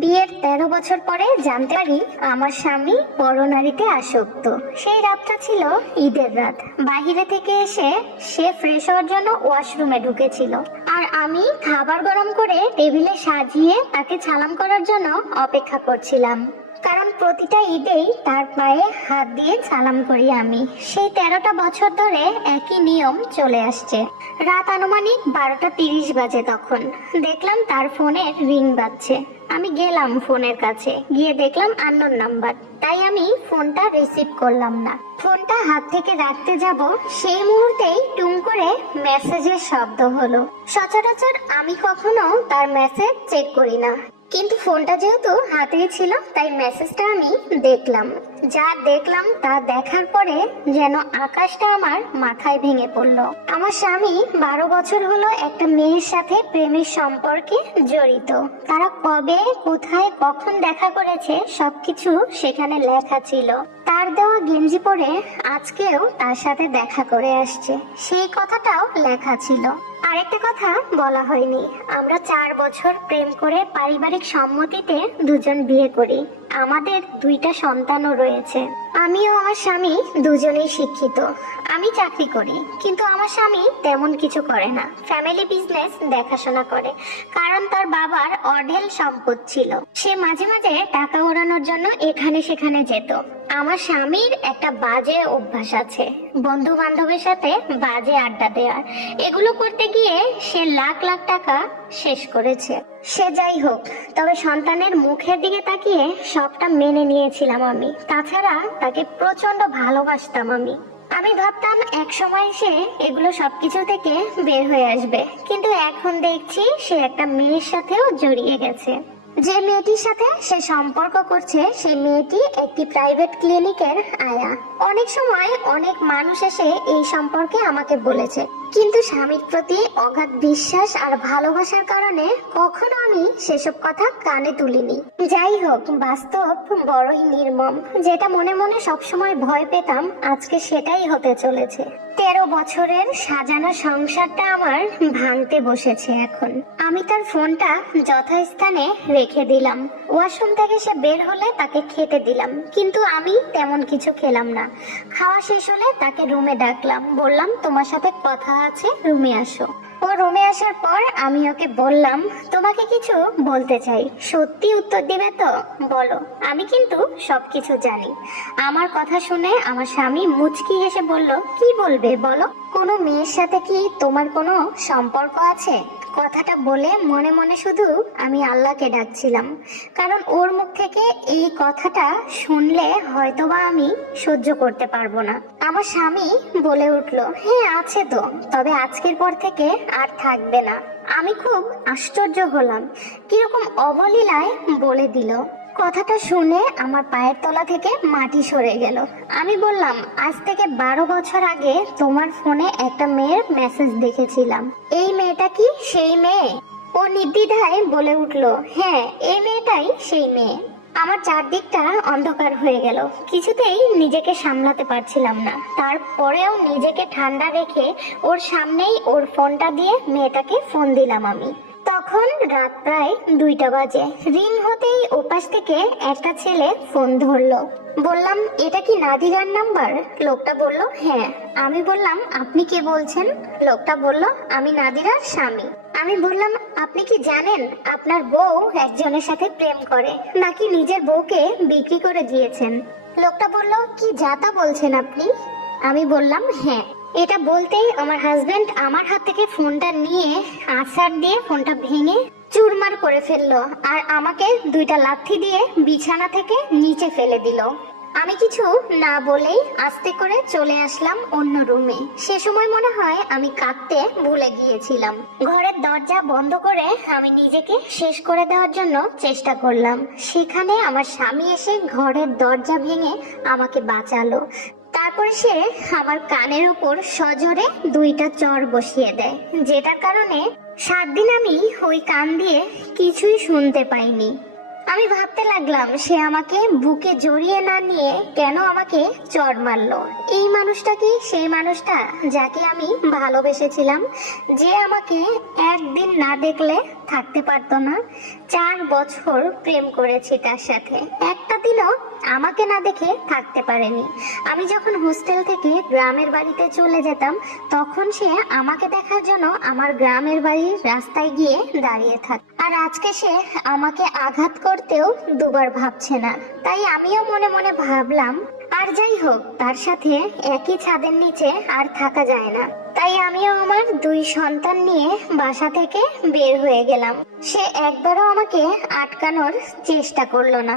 বিয়ের 13 বছর পরে জানতে পারি আমার স্বামী পরনারীতে আসক্ত। সেই রাতটা ছিল ঈদের রাত। বাহিরে থেকে এসে সে ফ্রেশ হওয়ার জন্য ওয়াশরুমে ঢুকেছিল, আর আমি খাবার গরম করে টেবিলে সাজিয়ে তাকে সালাম করার জন্য অপেক্ষা করছিলাম। কারণ প্রতিটা ঈদেই তার পায়ে হাত দিয়ে সালাম করি আমি। সেই 13টা বছর ধরে একই নিয়ম চলে আসছে। রাত আনুমানিক 12:30 বাজে। তখন দেখলাম তার ফোনের রিং বাজছে। আমি গেলাম ফোনের কাছে, গিয়ে দেখলাম আননোন নাম্বার। তাই আমি ফোনটা রিসিভ করলাম না। ফোনটা হাত থেকে রাখতে যাব, সেই মুহূর্তেই টুং করে মেসেজের শব্দ হলো। সচরাচর আমি কখনো তার মেসেজ চেক করি না, কিন্তু ফোনটা যেহেতু হাতেই ছিল তাই মেসেজটা আমি দেখলাম। যা দেখলাম তা দেখার পরে যেন আকাশটা আমার মাথায় ভেঙে পড়লো। আমার স্বামী 12 বছর হলো একটা মেয়ের সাথে প্রেমের সম্পর্কে জড়িত। তারা কবে, কোথায়, কখন দেখা করেছে সবকিছু সেখানে লেখা ছিল। তার দেওয়া গেঞ্জি পরে আজকেও তার সাথে দেখা করে আসছে, সেই কথাটাও লেখা ছিল। আরেকটা কথা বলা হয়নি, আমরা 4 বছর প্রেম করে পারিবারিক সম্মতিতে দুজন বিয়ে করি। আমাদের 2টা সন্তানও রয়েছে। আমিও আমার স্বামী দুজনেই শিক্ষিত। আমি চাকরি করি, কিন্তু আমার স্বামী তেমন কিছু করে না, ফ্যামিলি বিজনেস দেখাশোনা করে। কারণ তার বাবার অঢেল সম্পদ ছিল। সে মাঝে মাঝে টাকা ওড়ানোর জন্য এখানে সেখানে যেত। আমার স্বামীর একটা বাজে অভ্যাস আছে, বন্ধু বান্ধবের সাথে বাজে আড্ডা দেওয়ার। এগুলো করতে গিয়ে সে লাখ লাখ টাকা শেষ করেছে। সে যাই হোক, তবে সন্তানের মুখের দিকে তাকিয়ে সবটা মেনে নিয়েছিলাম আমি। তাছাড়া তাকে প্রচন্ড ভালোবাসতাম আমি ভাবতাম এক সময় সে এগুলো সবকিছু থেকে বের হয়ে আসবে, কিন্তু এখন দেখছি সে একটা মেয়ের সাথেও জড়িয়ে গেছে। যে মেয়েটির সাথে সে সম্পর্ক করছে সেই মেয়েটি একটি প্রাইভেট ক্লিনিকের আয়া। অনেক সময় অনেক মানুষ এসে এই সম্পর্কে আমাকে বলেছে, কিন্তু স্বামীর প্রতি অগাধ বিশ্বাস আর ভালোবাসার কারণে কখনো আমি সেসব কথা কানে তুলিনি। যাই হোক, বাস্তব বড়ই নির্মম। যেটা মনে মনে সবসময় ভয় পেতাম, আজকে সেটাই হতে চলেছে। 13 বছরের সাজানো সংসারটা আমার ভাঙতে বসেছে এখন। আমি তার ফোনটা যথাস্থানে রেখে দিলাম। ওয়াশরুম থেকে সে বের হলে তাকে খেতে দিলাম, কিন্তু আমি তেমন কিছু খেলাম না। খাওয়া শেষ হলে তাকে রুমে ডাকলাম, বললাম তোমার সাথে কথা আছে, রুমে আসো। ও রুমে আসার পর আমি ওকে বললাম, তোমাকে কিছু বলতে চাই, সত্যি উত্তর দিবে তো? বলো। আমি কিন্তু সবকিছু জানি। আমার কথা শুনে আমার স্বামী মুচকি হেসে বলল, কি বলবে বলো? কোনো মেয়ের সাথে কি তোমার কোনো সম্পর্ক আছে? কথাটা বলে মনে মনে শুধু আমি আল্লাহকে ডাকছিলাম, কারণ ওর মুখ থেকে এই কথাটা শুনলে হয়তোবা আমি সহ্য করতে পারবো না। আমার স্বামী বলে উঠলো, হ্যাঁ আছে তো, তবে আজকের পর থেকে আর থাকবে না। আমি খুব আশ্চর্য হলাম, কিরকম অবলীলায় বলে দিল। কথাটা শুনে আমার পায়ের তলা থেকে মাটি সরে গেল। আমি বললাম, আজ থেকে 12 বছর আগে তোমার ফোনে একটা মেয়ের মেসেজ দেখেছিলাম। এই মেয়েটা কি সেই মেয়ে? ও নির্দ্বিধায় বলে উঠলো, হ্যাঁ এই মেয়েটাই সেই মেয়ে। আমার চারদিকটা অন্ধকার হয়ে গেল। কিছুতেই নিজেকে সামলাতে পারছিলাম না। তারপরেও নিজেকে ঠান্ডা রেখে ওর সামনেই ওর ফোনটা দিয়ে মেয়েটাকে ফোন দিলাম আমি। তখন রাত প্রায় 2টা বাজে। রিং হতেই ওপাশ থেকে একটা ছেলে ফোন ধরলো। বললাম, এটা কি নাদিরার নাম্বার? লোকটা বলল, হ্যাঁ। আমি বললাম, আপনি কে বলছেন? লোকটা বলল, আমি নাদিরার স্বামী। আমি বললাম, আপনি কি জানেন আপনার বউ একজনের সাথে প্রেম করে, নাকি নিজের বউকে বিক্রি করে দিয়েছেন? লোকটা বলল, কি যাতা বলছেন আপনি? আমি বললাম, হ্যাঁ। এটা বলতেই আমার হাজবেন্ড আমার হাত থেকে ফোনটা নিয়ে আছাড় দিয়ে ফোনটা ভেঙে চুরমার করে ফেললো, আর আমাকে 2টা লাথি দিয়ে বিছানা থেকে নিচে ফেলে দিল। আমি কিছু না বলেই আস্তে করে চলে আসলাম অন্য রুমে। সে সময় মনে হয় আমি কাঁদতে ভুলে গিয়েছিলাম। ঘরের দরজা বন্ধ করে আমি নিজেকে শেষ করে দেওয়ার জন্য চেষ্টা করলাম। সেখানে আমার স্বামী এসে ঘরের দরজা ভেঙে আমাকে বাঁচালো। তারপরে সে আমার কানের উপর সজোরে 2টা চড় বসিয়ে দেয়, যেটার কারণে 7 দিন আমি ওই কান দিয়ে কিছুই শুনতে পাইনি। আমি ভাবতে লাগলাম, সে আমাকে বুকে জড়িয়ে না নিয়ে কেন আমাকে চড় মারলো? এই মানুষটা কি সেই মানুষটা যাকে আমি ভালোবেসেছিলাম, যে আমাকে একদিন না দেখলে থাকতে পারতো না? 4 বছর প্রেম করেছি তার সাথে, একটা দিনও আমাকে না দেখে থাকতে পারেনি। আমি যখন হোস্টেল থেকে গ্রামের বাড়িতে চলে যেতাম, তখন সে আমাকে দেখার জন্য আমার গ্রামের বাড়ির রাস্তায় গিয়ে দাঁড়িয়ে থাক। আর আজকে সে আমাকে আঘাত করতেও দুবার ভাবছে না। তাই আমিও মনে মনে ভাবলাম, আর যাই হোক, তার সাথে একই ছাদের নিচে আর থাকা যায় না। তাই আমিও আমার 2 সন্তান নিয়ে বাসা থেকে বের হয়ে গেলাম। সে একবারও আমাকে আটকানোর চেষ্টা করলো না।